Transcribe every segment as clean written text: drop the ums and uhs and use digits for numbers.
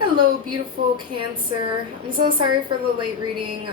Hello, beautiful Cancer. I'm so sorry for the late reading.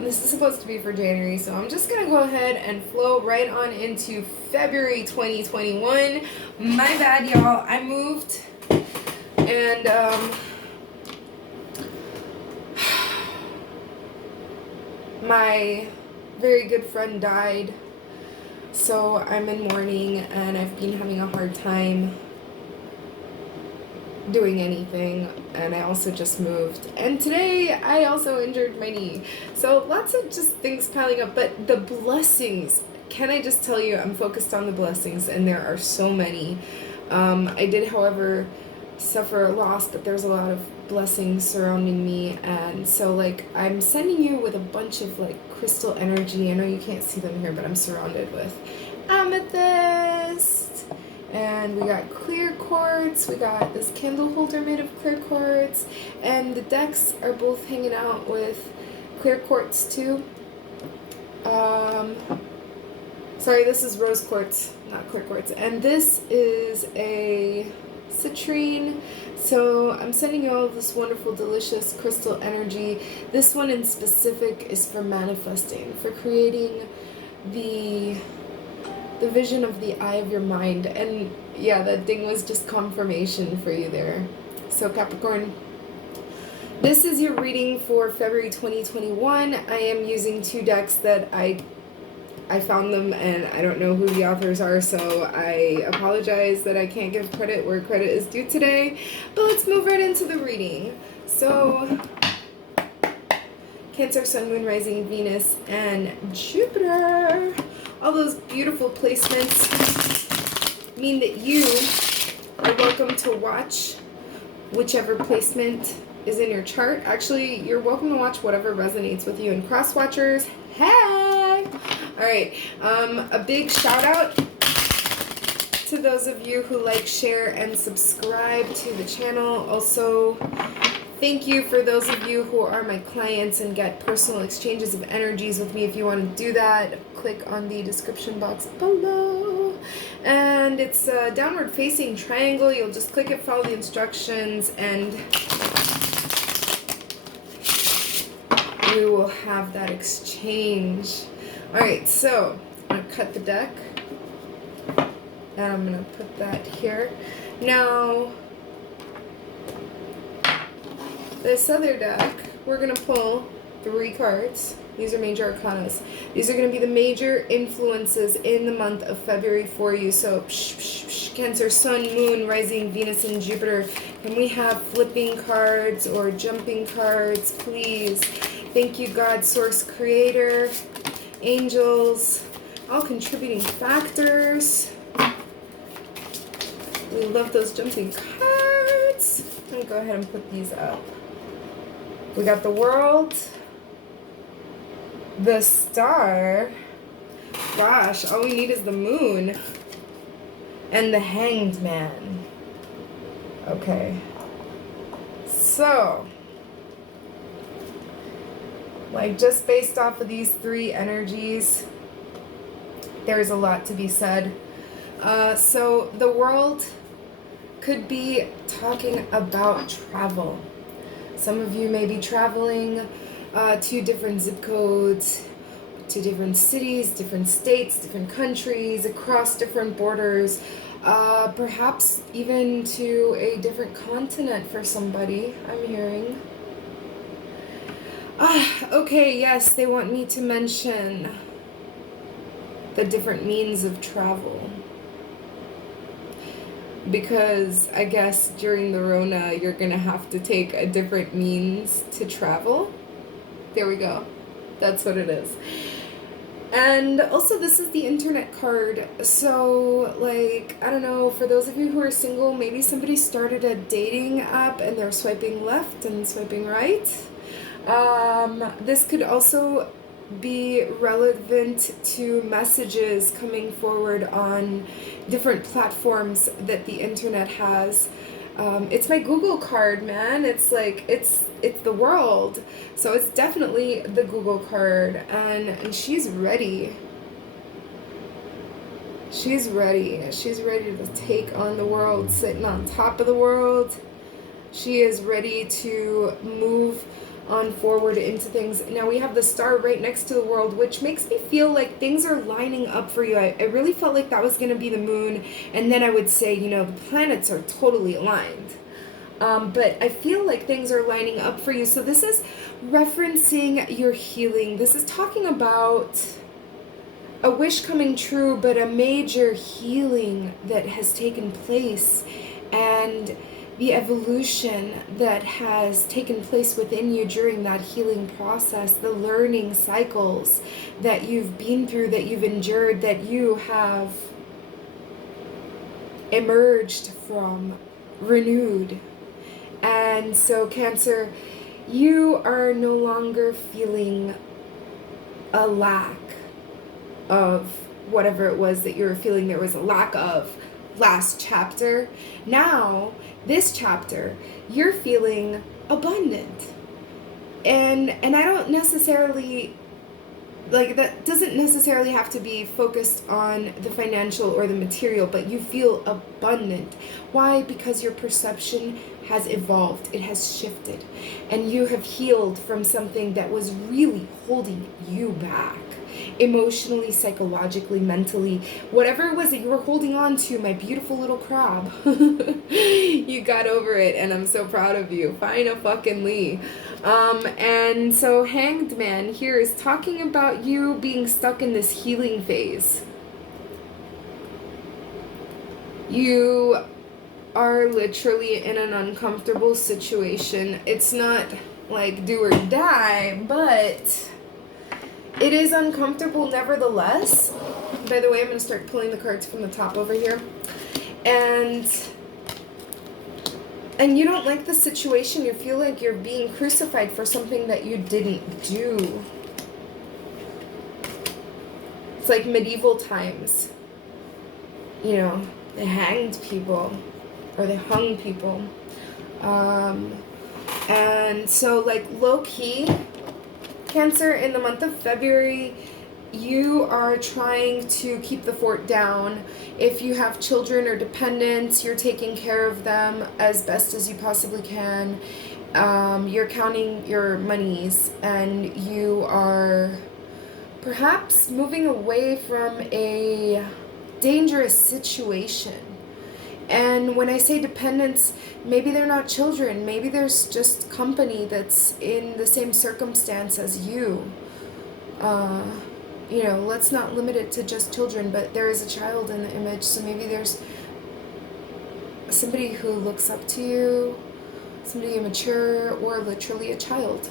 This is supposed to be for January, so I'm just gonna go ahead and flow right on into February 2021. My bad, y'all. I moved and my very good friend died, so I'm in mourning and I've been having a hard time doing anything, and I also just moved, and today I also injured my knee, so lots of just things piling up. But the blessings, can I just tell you, I'm focused on the blessings, and there are so many. I did, however, suffer a loss, but there's a lot of blessings surrounding me, and so like I'm sending you with a bunch of like crystal energy. I know you can't see them here, but I'm surrounded with amethyst. And we got clear quartz, we got this candle holder made of clear quartz, and the decks are both hanging out with clear quartz too. Sorry, this is rose quartz, not clear quartz. And this is a citrine. So I'm sending you all this wonderful, delicious crystal energy. This one in specific is for manifesting, for creating the vision of the eye of your mind. And yeah, that thing was just confirmation for you there. So Capricorn, this is your reading for February 2021. I am using two decks that I found them, and I don't know who the authors are, so I apologize that I can't give credit where credit is due today. But let's move right into the reading. So Cancer, Sun, Moon, Rising, Venus, and Jupiter. All those beautiful placements mean that you are welcome to watch whichever placement is in your chart. Actually, you're welcome to watch whatever resonates with you. And cross watchers, hey! Alright, a big shout out to those of you who like, share, and subscribe to the channel. Also, thank you for those of you who are my clients and get personal exchanges of energies with me. If you want to do that, click on the description box below. And it's a downward facing triangle. You'll just click it, follow the instructions, and you will have that exchange. Alright, so I'm going to cut the deck. And I'm going to put that here. Now, this other deck, we're going to pull 3 cards. These are major arcanas. These are going to be the major influences in the month of February for you. So, Cancer, Sun, Moon, Rising, Venus, and Jupiter. Can we have flipping cards or jumping cards, please? Thank you, God, Source, Creator, angels, all contributing factors. We love those jumping cards. Let me go ahead and put these up. We got the World, the Star, gosh, all we need is the Moon, and the Hanged Man. Okay, so, like, just based off of these 3 energies, there's a lot to be said. So the World could be talking about travel. Some of you may be traveling to different zip codes, to different cities, different states, different countries, across different borders, perhaps even to a different continent for somebody, I'm hearing. Okay, yes, they want me to mention the different means of travel. Because I guess during the Rona, you're going to have to take a different means to travel. There we go. That's what it is. And also, this is the internet card. So, like, I don't know, for those of you who are single, maybe somebody started a dating app and they're swiping left and swiping right. This could also be relevant to messages coming forward on different platforms that the internet has. It's my Google card, man. It's like, it's the World. So it's definitely the Google card. And she's ready. She's ready. She's ready to take on the world, sitting on top of the world. She is ready to move on forward into things. Now we have the star right next to the world, which makes me feel like things are lining up for you. I really felt like that was going to be the moon, and then I would say, you know, the planets are totally aligned. But I feel like things are lining up for you. So this is referencing your healing. This is talking about a wish coming true, but a major healing that has taken place, and the evolution that has taken place within you during that healing process, the learning cycles that you've been through, that you've endured, that you have emerged from, renewed. And so, Cancer, you are no longer feeling a lack of whatever it was that you were feeling there was a lack of last chapter. Now, this chapter, you're feeling abundant. And I don't necessarily, like, that doesn't necessarily have to be focused on the financial or the material, but you feel abundant. Why? Because your perception has evolved, it has shifted, and you have healed from something that was really holding you back. Emotionally, psychologically, mentally, whatever it was that you were holding on to, my beautiful little crab. You got over it, and I'm so proud of you. Fine-a-fucking-ly. And so Hanged Man here is talking about you being stuck in this healing phase. You are literally in an uncomfortable situation. It's not like do or die, but it is uncomfortable nevertheless. By the way, I'm going to start pulling the cards from the top over here. And you don't like the situation. You feel like you're being crucified for something that you didn't do. It's like medieval times. You know, they hanged people. Or they hung people. And so, like, low-key, Cancer, in the month of February, you are trying to keep the fort down. If you have children or dependents, you're taking care of them as best as you possibly can. You're counting your monies, and you are perhaps moving away from a dangerous situation. And when I say dependents, maybe they're not children. Maybe there's just company that's in the same circumstance as you. You know, let's not limit it to just children, but there is a child in the image. So maybe there's somebody who looks up to you, somebody immature, or literally a child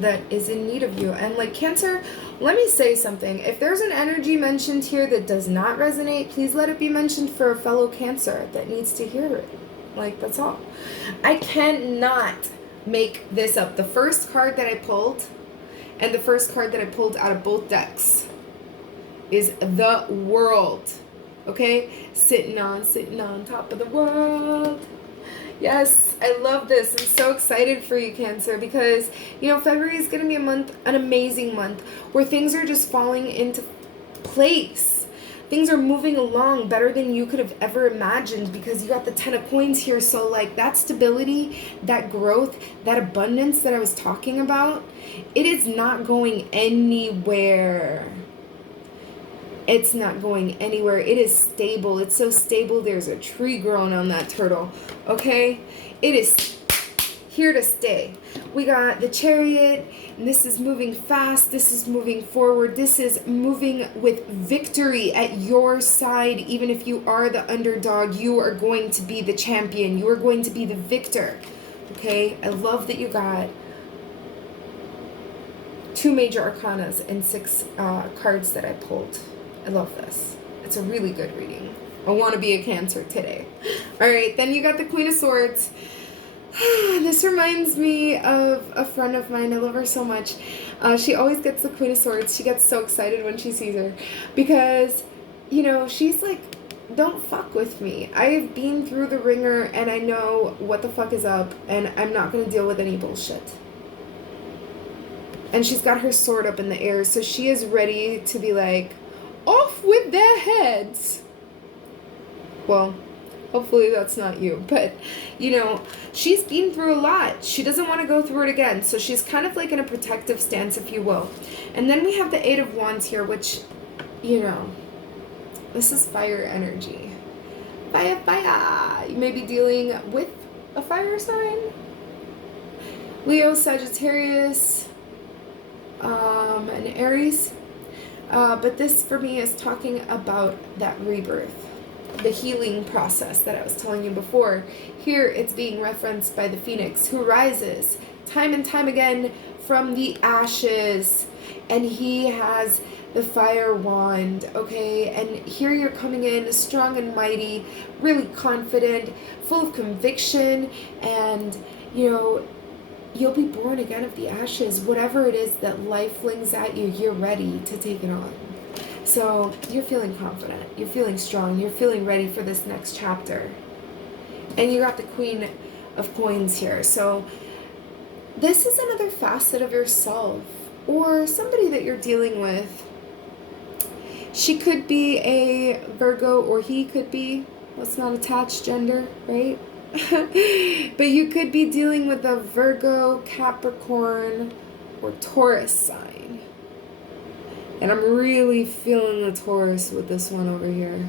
that is in need of you. And like, Cancer, let me say something. If there's an energy mentioned here that does not resonate, please let it be mentioned for a fellow Cancer that needs to hear it. Like, that's all. I cannot make this up. The first card that I pulled and the first card that I pulled out of both decks is the World. Okay? Sitting on top of the world. Yes, I love this. I'm so excited for you, Cancer, because, you know, February is going to be a month, an amazing month, where things are just falling into place. Things are moving along better than you could have ever imagined, because you got the 10 of coins here. So, like, that stability, that growth, that abundance that I was talking about, it is not going anywhere. It's not going anywhere. It is stable. It's so stable. There's a tree growing on that turtle. Okay? It is here to stay. We got the Chariot, and this is moving fast. This is moving forward. This is moving with victory at your side. Even if you are the underdog, you are going to be the champion. You are going to be the victor. Okay? I love that you got 2 major arcanas and 6 cards that I pulled. I love this. It's a really good reading. I want to be a Cancer today. All right, then you got the Queen of Swords. This reminds me of a friend of mine. I love her so much. She always gets the Queen of Swords. She gets so excited when she sees her because, you know, she's like, don't fuck with me. I've been through the ringer and I know what the fuck is up, and I'm not going to deal with any bullshit. And she's got her sword up in the air, so she is ready to be like, off with their heads. Well, Hopefully that's not you. But, you know, she's been through a lot. She doesn't want to go through it again. So she's kind of like in a protective stance, if you will. And then we have the Eight of Wands here, which, you know, this is fire energy. Fire, fire. You may be dealing with a fire sign. Leo, Sagittarius, and Aries. But this, for me, is talking about that rebirth. The healing process that I was telling you before. Here it's being referenced by the phoenix who rises time and time again from the ashes, and he has the fire wand, okay? And here you're coming in strong and mighty, really confident, full of conviction, and you know, you'll be born again of the ashes. Whatever it is that life flings at you, you're ready to take it on. So you're feeling confident, you're feeling strong, you're feeling ready for this next chapter. And you got the Queen of Coins here. So this is another facet of yourself or somebody that you're dealing with. She could be a Virgo or he could be, let's not attach gender, right? But you could be dealing with a Virgo, Capricorn, or Taurus sign. And I'm really feeling the Taurus with this one over here.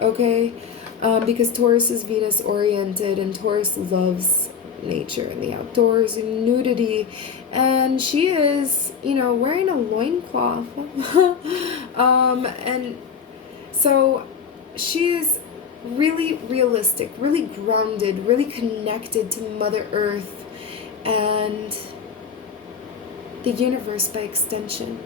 Okay? Because Taurus is Venus oriented and Taurus loves nature and the outdoors and nudity. And she is, you know, wearing a loincloth. And so she is really realistic, really grounded, really connected to Mother Earth and the universe by extension.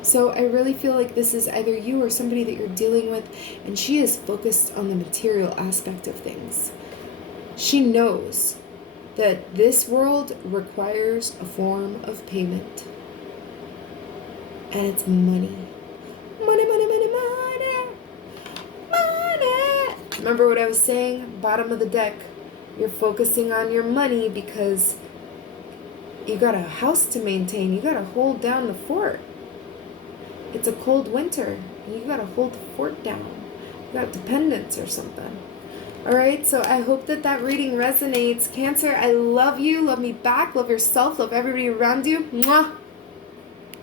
So I really feel like this is either you or somebody that you're dealing with, and she is focused on the material aspect of things. She knows that this world requires a form of payment. And it's money. Money, money, money, money. Money. Remember what I was saying? Bottom of the deck. You're focusing on your money because you got a house to maintain. You got to hold down the fort. It's a cold winter, and you gotta hold the fort down. You got dependents or something. Alright, so I hope that that reading resonates. Cancer, I love you. Love me back. Love yourself. Love everybody around you. Mwah!